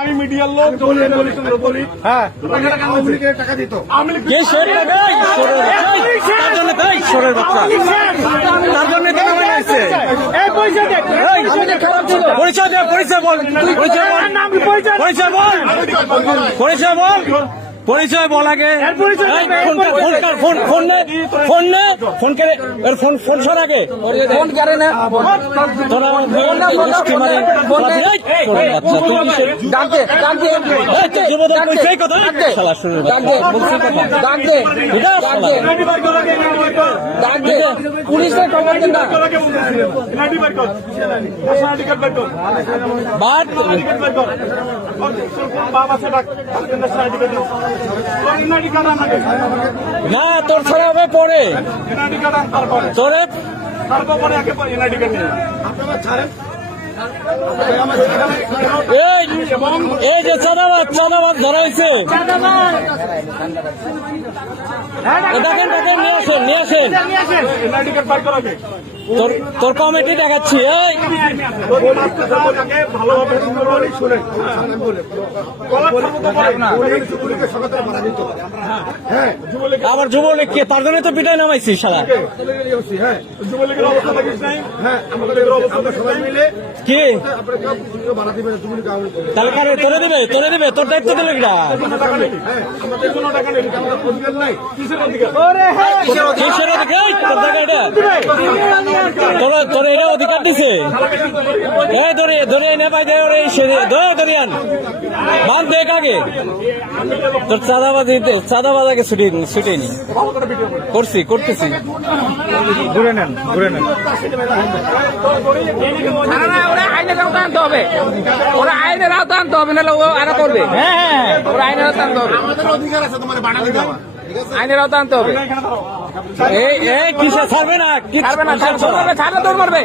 আমি মিডিয়ার লোক বলি হ্যাঁ টাকা দিত ঈশ্বরের বাচ্চা তার জন্য পরিচয় দে পরিচয় বল পরিচয় বল পরিচয় বল আগে ফোন সর আগে ফোন করে না পুলিশের খবর দেন না না তোর ছাড়া হবে পরে তোরে এই যে চাঁদাবাদ ধরাইছে দেখেন দেখেন নিয়ে আসেন তোর কমিটি দেখাচ্ছি আবার যুবলীগ কে তার জন্য তো পিটাই নামাইছি সারা কি তাহলে কারে তোরে দিবে তোর দায়িত্ব দিলে কিসের অধিকার তোর জায়গা এটা তোর এটা অধিকার দিছে ধরিয়ে নে পাই ধরিয়ান বান দেখ আগে তোর চাঁদাবাজ আগে ছুটে নি করতেছি ঘুরে নেন ওরা আইনের আওতা আনতে হবে নাহলে ও আরো করবে হ্যাঁ ওরা আইনের আওতা আনতে হবে অধিকার আছে তোমার বানাতে দেওয়া আইনের আওতা আনতে হবে এই কিসে ছাড়বে না ছাড়লে দৌড় মারবে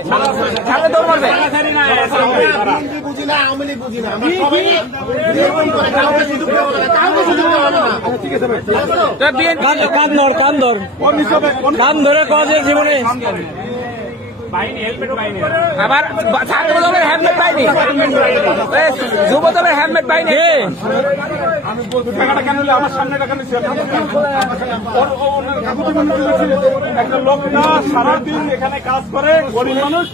কান ধরে কাজের জীবনে আবার ছাত্রদলের হেলমেট পাইনি যুবদলের হেলমেট পাইনি আমি বলতে টাকাটা কেন আমার সামনে টাকা নিচ্ছে একটা লোক না সারাদিন এখানে কাজ করে গরিব মানুষ